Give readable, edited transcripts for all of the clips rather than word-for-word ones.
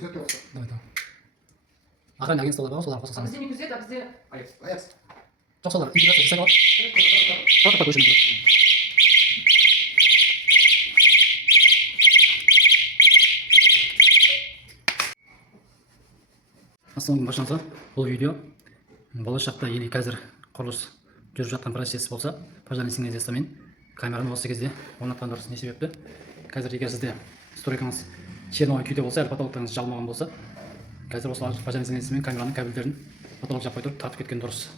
Давай, давай. Охранный агентство бар, солар қосылсаңыз. Бізде не күзет, а бізде Аяз. Жоқ, солар интеграция жасай алады. Протокол көшіріп тұрады. Ассалаумағалейкум баршаңызға. Бұл видео болашақта или қазір құрылыс жүріп жатқан процесс болса, пожарный сигнализациямен камераны осы кезде орнатқан дұрыс. Не себепті? Қазір егер сізде стройкаңыз черновой күйде болса, әрі потолоктарыңыз жалмаған болса, қазір осылар пожарный сигнализациямен камераның кабельдерін потолок жаппай тұрып тартып кеткен дұрыс.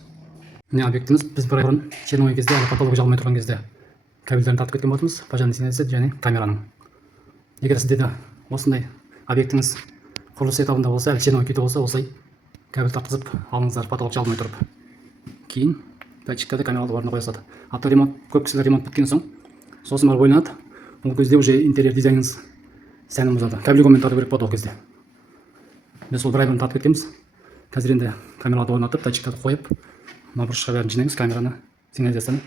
Міне объектіміз біз бір ай бұрын черновой кезде, әрі потолок жалмай тұрған кезде кабельдерін тартып кеткен болатынбыз, пожарный сигнализация және камераның. Егер сізде де осындай объектіңіз құрылыс этабында болса, әлі черновой күйде болса, осылай кабель тартқызып алыңыздар, потолок жалмай тұрып. Кейін датчиктерді камераларды орнына қоя салады. Авторемонт, көп кісілер ремонт біткен соң, сосын барып ойланады. Ол кезде уже интерьер дизайныңыз сәнін бұзады. Кабель тарту керек болды ол кезде. Біз сол бір ай бұрын тартып кеткенбіз. Қазір енді камераларды орнатып, датчиктерді қойып, мына бұрышқа бәрін жинаймыз, камераны, сигнализацияны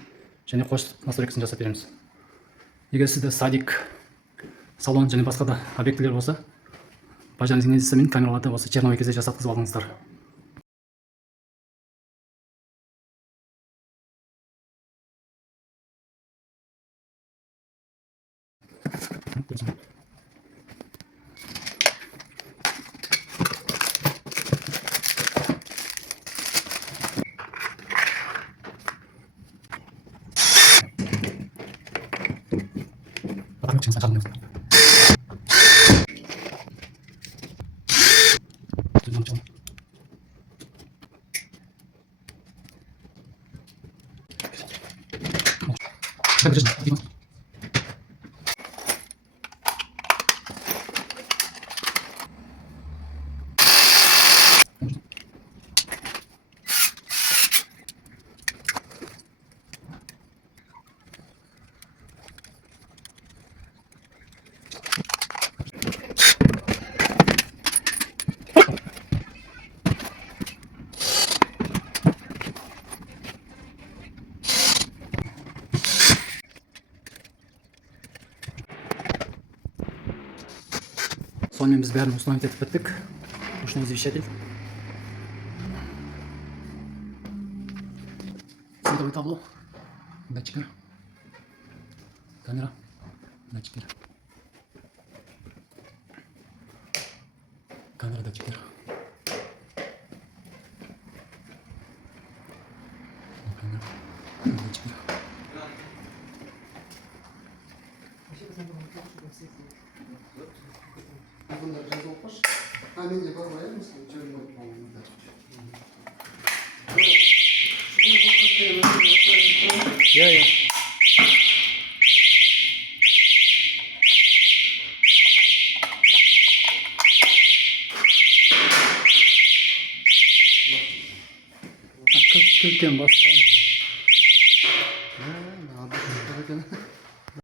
және қош настройкасын жасап береміз. Егер сізде садик, салон және басқа да объектілер болса, пожарный сигнализациямен камераларды осы черновой кезде жасатқызып алыңыздар. Сонымен біз бәрін установить етіп біттік. Ручной извещатель. Световое табло. Датчиктер. Камера. Датчиктер. Камера, датчиктер. Камера. Датчиктер. Bunlar жазылып қош. Мен де бар қоямыз, жүрмей қалғанда. Я. Кілттен бастау. Надо.